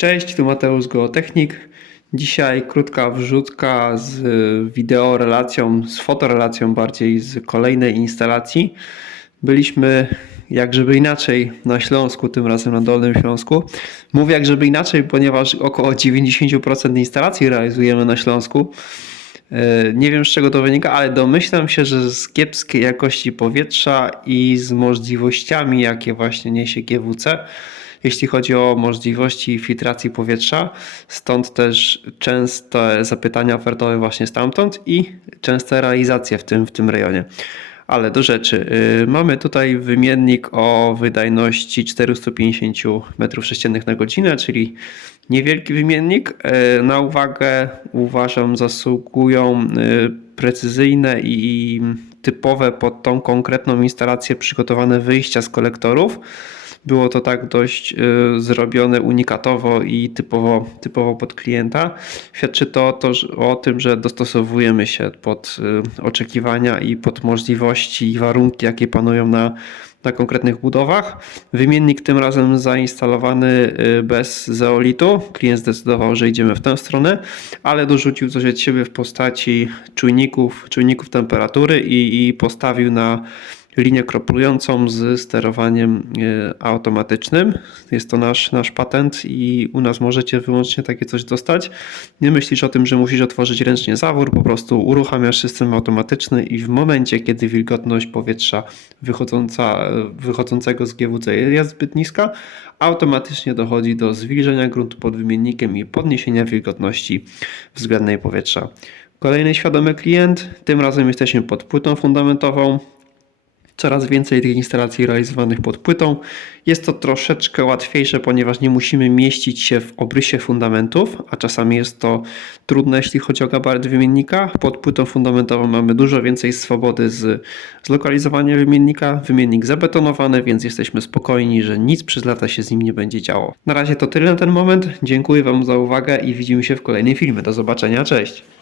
Cześć, tu Mateusz Geotechnik. Dzisiaj krótka wrzutka z wideo relacją, z fotorelacją bardziej z kolejnej instalacji. Byliśmy jak żeby inaczej na Śląsku, tym razem na Dolnym Śląsku. Mówię jak żeby inaczej, ponieważ około 90% instalacji realizujemy na Śląsku. E, Nie wiem z czego to wynika, ale domyślam się, że z kiepskiej jakości powietrza i z możliwościami, jakie właśnie niesie GWC, jeśli chodzi o możliwości filtracji powietrza. Stąd też częste zapytania ofertowe właśnie stamtąd i częste realizacje w tym, w tym rejonie. Ale do rzeczy. Yy, Mamy tutaj wymiennik o wydajności 450 m3 na godzinę, czyli niewielki wymiennik. Yy, Na uwagę uważam zasługują yy, precyzyjne i typowe pod tą konkretną instalację przygotowane wyjścia z kolektorów. Było to tak dość y, zrobione unikatowo i typowo, typowo pod klienta. Świadczy to to o tym, że dostosowujemy się pod y, oczekiwania i pod możliwości i warunki, jakie panują na, na konkretnych budowach. Wymiennik tym razem zainstalowany y, bez zeolitu. Klient zdecydował, że idziemy w tę stronę, ale dorzucił coś od siebie w postaci czujników, czujników temperatury i, i postawił na linię kroplującą z sterowaniem e, automatycznym. Jest to nasz, nasz patent i u nas możecie wyłącznie takie coś dostać. Nie myślisz o tym, że musisz otworzyć ręcznie zawór, po prostu uruchamiasz system automatyczny i w momencie, kiedy wilgotność powietrza wychodząca, wychodzącego z GWC jest zbyt niska, automatycznie dochodzi do zwilżenia gruntu pod wymiennikiem i podniesienia wilgotności względnej powietrza. Kolejny świadomy klient, tym razem jesteśmy pod płytą fundamentową. Coraz więcej tych instalacji realizowanych pod płytą. Jest to troszeczkę łatwiejsze, ponieważ nie musimy mieścić się w obrysie fundamentów, a czasami jest to trudne, jeśli chodzi o gabaryt wymiennika. Pod płytą fundamentową mamy dużo więcej swobody z zlokalizowania wymiennika. Wymiennik zabetonowany, więc jesteśmy spokojni, że nic przez lata się z nim nie będzie działo. Na razie to tyle na ten moment. Dziękuję Wam za uwagę i widzimy się w kolejnym filmie. Do zobaczenia, cześć!